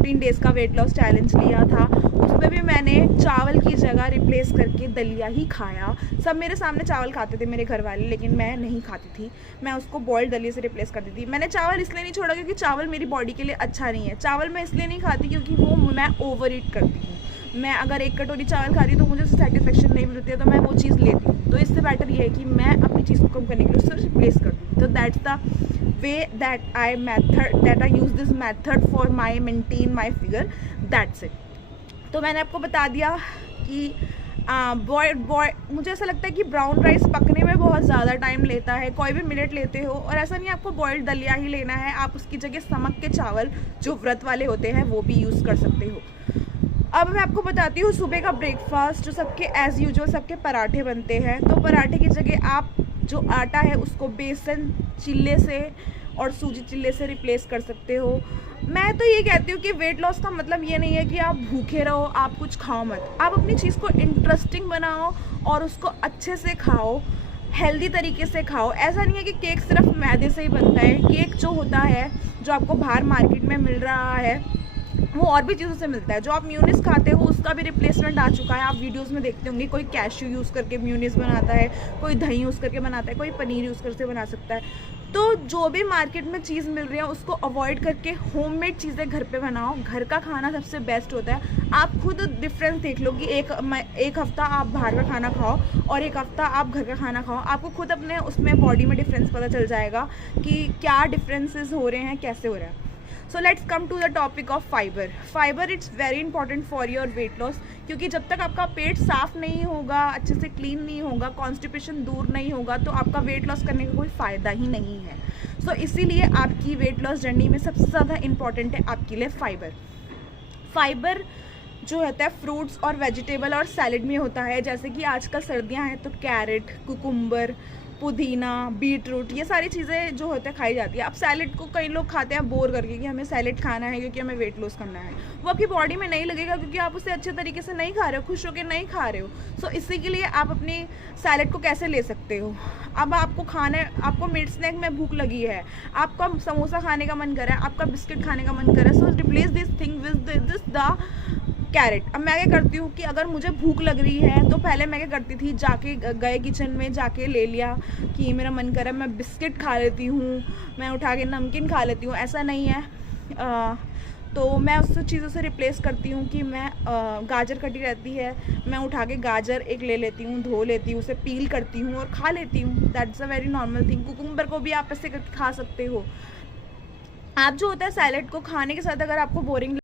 14 days का weight loss challenge लिया था, उसमें भी मैंने चावल की जगह रिप्लेस करके दलिया ही खाया। सब मेरे सामने चावल खाते थे मेरे घर वाले, लेकिन मैं नहीं खाती थी, मैं उसको बॉइल्ड दलिया से रिप्लेस करती थी। मैंने चावल इसलिए नहीं छोड़ा क्योंकि चावल मेरी बॉडी के लिए अच्छा नहीं है। चावल मैं इसलिए नहीं खाती क्योंकि वो मैं ओवर ईट करती हूँ। मैं अगर एक कटोरी चावल खाती तो मुझे सेटिस्फेक्शन नहीं मिलती है, तो मैं वो चीज़ लेती हूँ। तो इससे बेटर ये है कि मैं अपनी चीज़ को कम करने के लिए उससे रिप्लेस कर दूँ। तो that's the way that I use this method for my maintain my figure, that's it. तो मैंने आपको बता दिया कि मुझे ऐसा लगता है कि ब्राउन राइस पकने में बहुत ज़्यादा टाइम लेता है। कोई भी मिलेट लेते हो, और ऐसा नहीं आपको बॉइल्ड दलिया ही लेना है, आप उसकी जगह समक के चावल जो व्रत वाले होते हैं वो भी यूज़ कर सकते हो। अब मैं आपको बताती हूँ सुबह का ब्रेकफास्ट जो सबके एज़ यूजुअल सबके पराठे बनते हैं। तो पराठे की जगह आप जो आटा है उसको बेसन चिल्ले से और सूजी चिल्ले से रिप्लेस कर सकते हो। मैं तो ये कहती हूँ कि वेट लॉस का मतलब ये नहीं है कि आप भूखे रहो, आप कुछ खाओ मत। आप अपनी चीज़ को इंटरेस्टिंग बनाओ और उसको अच्छे से खाओ, हेल्दी तरीके से खाओ। ऐसा नहीं है कि केक सिर्फ मैदे से ही बनता है। केक जो होता है, जो आपको बाहर मार्केट में मिल रहा है, वो और भी चीज़ों से मिलता है। जो आप म्यूनिस खाते हो उसका भी रिप्लेसमेंट आ चुका है। आप वीडियोस में देखते होंगे, कोई कैश्यू यूज़ करके म्यूनिस बनाता है, कोई दही यूज़ करके बनाता है, कोई पनीर यूज़ करके बना सकता है। तो जो भी मार्केट में चीज़ मिल रही है उसको अवॉइड करके होममेड चीज़ें घर पे बनाओ। घर का खाना सबसे बेस्ट होता है। आप खुद डिफरेंस देख लो कि एक हफ़्ता आप बाहर का खाना खाओ और एक हफ़्ता आप घर का खाना खाओ, आपको खुद अपने उसमें बॉडी में डिफरेंस पता चल जाएगा कि क्या डिफरेंसेस हो रहे हैं, कैसे हो रहा है। So let's come to the topic of fibre. Fibre it's very important for your weight loss, क्योंकि जब तक आपका पेट साफ नहीं होगा, अच्छे से क्लीन नहीं होगा, कॉन्स्टिपेशन दूर नहीं होगा, तो आपका वेट लॉस करने का कोई फ़ायदा ही नहीं है। सो इसीलिए आपकी वेट लॉस जर्नी में सबसे ज़्यादा इंपॉर्टेंट है आपके लिए फाइबर। फाइबर जो होता है फ्रूट्स और वेजिटेबल और सैलेड में होता है। जैसे कि आजकल सर्दियां हैं तो कैरेट, कुकुम्बर, पुदीना, बीट रूट, ये सारी चीज़ें जो होते हैं खाई जाती है। अब सैलेड को कई लोग खाते हैं बोर करके कि हमें सैलेड खाना है क्योंकि हमें वेट लॉस करना है। वो आपकी बॉडी में नहीं लगेगा क्योंकि आप उसे अच्छे तरीके से नहीं खा रहे हो, खुश होकर नहीं खा रहे हो। सो इसी के लिए आप अपनी सैलेड को कैसे ले सकते हो। अब आपको मिड स्नैक में भूख लगी है, आपका समोसा खाने का मन कर रहा है, आपका बिस्किट खाने का मन कर रहा है, सो replace this thing with this the carat. अब मैं क्या करती हूँ कि अगर मुझे भूख लग रही है तो पहले मैं क्या करती थी, जाके गए किचन में जाके ले लिया कि मेरा मन कर रहा है, मैं बिस्किट खा लेती हूँ, मैं उठा के नमकीन खा लेती हूँ। ऐसा नहीं है। तो मैं उस चीज़ों से रिप्लेस करती हूँ कि मैं गाजर कटी रहती है, मैं उठा के गाजर एक ले लेती हूँ, धो लेती हूँ, उसे पील करती हूँ और खा लेती हूँ। That's a very normal thing. Cucumber को भी आप ऐसे करके खा सकते हो। आप जो होता है सैलेड को खाने के साथ अगर आपको बोरिंग